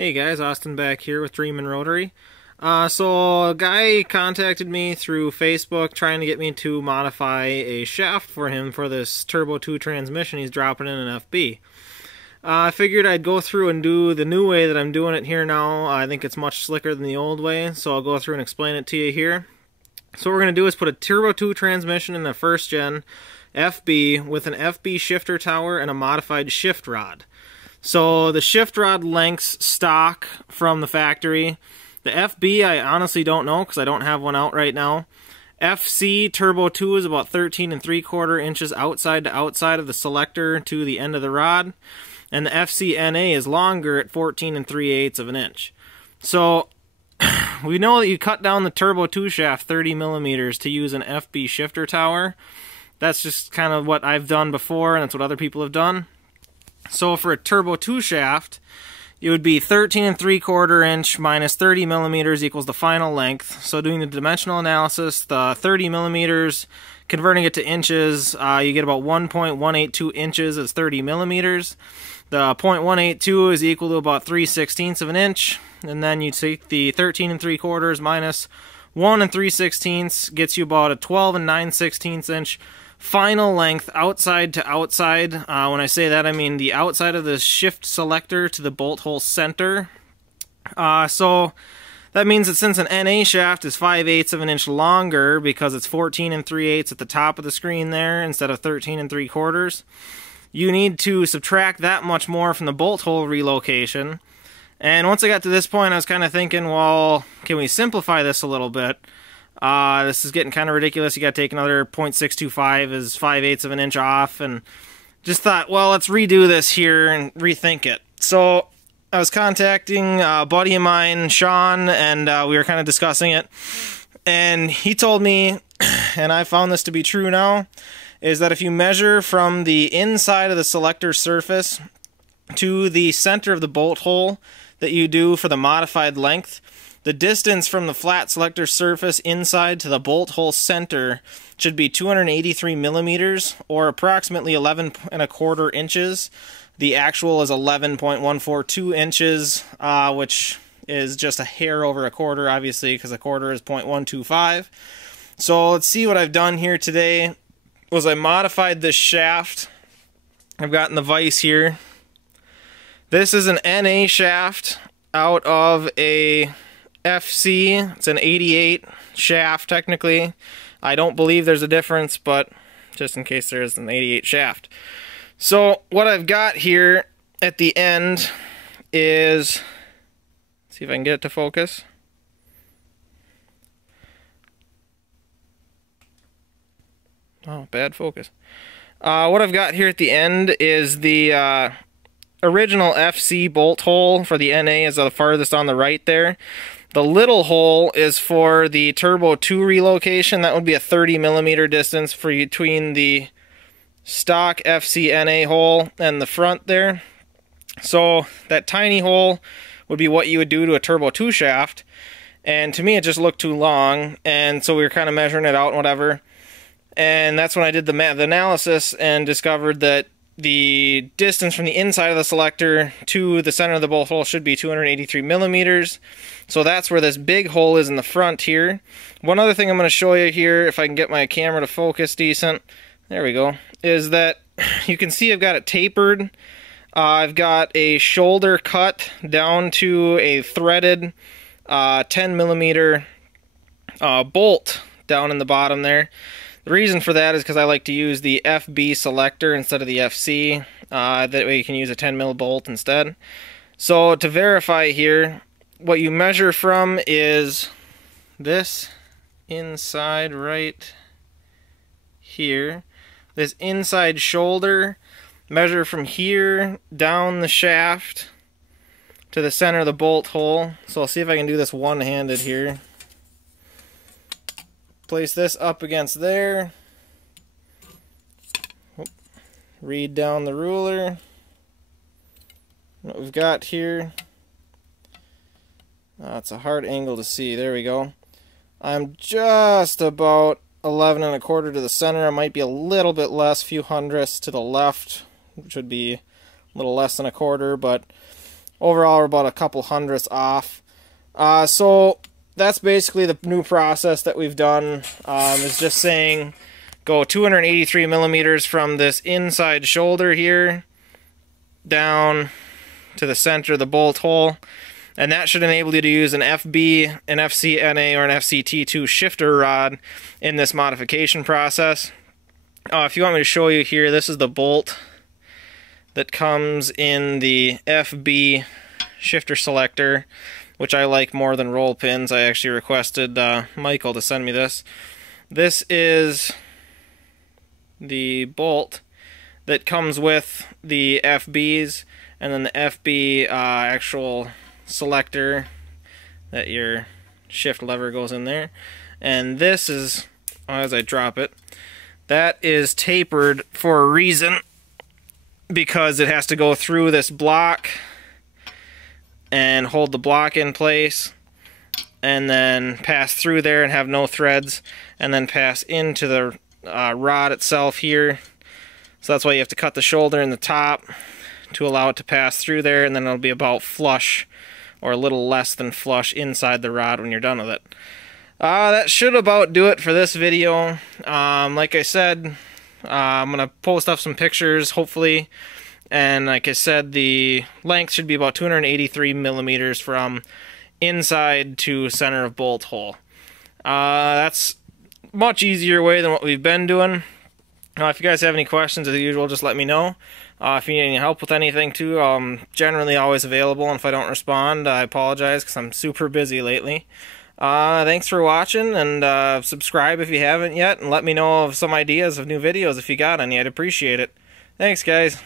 Hey guys, Austin back here with Dreamin' Rotary. So a guy contacted me through Facebook trying to get me to modify a shaft for him for this Turbo 2 transmission he's dropping in an FB. I figured I'd go through and do the new way that I'm doing it here now. I think it's much slicker than the old way, so I'll go through and explain it to you here. So what we're going to do is put a Turbo 2 transmission in a first gen FB with an FB shifter tower and a modified shift rod. So the shift rod length's stock from the factory. The FB I honestly don't know because I don't have one out right now. FC Turbo 2 is about 13 3/4 inches outside to outside of the selector to the end of the rod. And the FCNA is longer at 14 3/8 of an inch. So we know that you cut down the Turbo 2 shaft 30 millimeters to use an FB shifter tower. That's just kind of what I've done before, and that's what other people have done. So for a Turbo 2 shaft, it would be 13 3/4 inch minus 30 millimeters equals the final length. So doing the dimensional analysis, the 30 millimeters, converting it to inches, you get about 1.182 inches as 30 millimeters. The 0.182 is equal to about 3/16 of an inch. And then you take the 13 3/4 minus 1 3/16 gets you about a 12 9/16 inch final length outside to outside. When I say that, I mean the outside of the shift selector to the bolt hole center. So that means that since an NA shaft is 5/8 of an inch longer because it's 14 3/8 at the top of the screen there instead of 13 3/4, you need to subtract that much more from the bolt hole relocation. And once I got to this point, I was kind of thinking, well, can we simplify this a little bit? This is getting kind of ridiculous. You got to take another 0.625 is 5/8 of an inch off, and just thought, well, let's redo this here and rethink it. So I was contacting a buddy of mine, Sean, and we were kind of discussing it. And he told me, and I found this to be true now, is that if you measure from the inside of the selector surface to the center of the bolt hole that you do for the modified length, the distance from the flat selector surface inside to the bolt hole center should be 283 millimeters, or approximately 11 1/4 inches. The actual is 11.142 inches, which is just a hair over a quarter, obviously, because a quarter is 0.125. So let's see what I've done here today. Was I modified this shaft. I've gotten the vise here. This is an NA shaft out of a FC. It's an 88 shaft technically. I don't believe there's a difference, but just in case there is an 88 shaft. So what I've got here at the end is, let's see if I can get it to focus. Oh, bad focus. What I've got here at the end is the original FC bolt hole for the NA is the farthest on the right there. The little hole is for the Turbo 2 relocation. That would be a 30 millimeter distance between the stock FCNA hole and the front there. So that tiny hole would be what you would do to a Turbo 2 shaft. And to me it just looked too long, and so we were kind of measuring it out and whatever. And that's when I did the analysis and discovered that the distance from the inside of the selector to the center of the bolt hole should be 283 millimeters. So that's where this big hole is in the front here. One other thing I'm going to show you here, if I can get my camera to focus decent, there we go, is that you can see I've got it tapered. I've got a shoulder cut down to a threaded 10 millimeter bolt down in the bottom there. The reason for that is because I like to use the FB selector instead of the FC. That way you can use a 10 mil bolt instead. So to verify here, what you measure from is this inside right here. This inside shoulder, measure from here down the shaft to the center of the bolt hole. So I'll see if I can do this one-handed here. Place this up against there. Read down the ruler. What we've got here. It's a hard angle to see. There we go. I'm just about 11 1/4 to the center. I might be a little bit less, few hundredths to the left, which would be a little less than a quarter, but overall we're about a couple hundredths off. So that's basically the new process that we've done. Is just saying go 283 millimeters from this inside shoulder here down to the center of the bolt hole, and that should enable you to use an FB, an FCNA, or an FCT2 shifter rod in this modification process. If you want me to show you here, this is the bolt that comes in the FB shifter selector, which I like more than roll pins. I actually requested Michael to send me this. This is the bolt that comes with the FBs, and then the FB actual selector that your shift lever goes in there. And this is, as I drop it, that is tapered for a reason, because it has to go through this block and hold the block in place, and then pass through there and have no threads, and then pass into the rod itself here. So that's why you have to cut the shoulder in the top to allow it to pass through there, and then it'll be about flush or a little less than flush inside the rod when you're done with it. That should about do it for this video. Like I said, I'm going to post up some pictures, hopefully. And like I said, the length should be about 283 millimeters from inside to center of bolt hole. That's a much easier way than what we've been doing. If you guys have any questions, as usual, just let me know. If you need any help with anything too, I'm generally always available, and if I don't respond, I apologize because I'm super busy lately. Thanks for watching, and subscribe if you haven't yet, and let me know of some ideas of new videos if you got any. I'd appreciate it. Thanks, guys.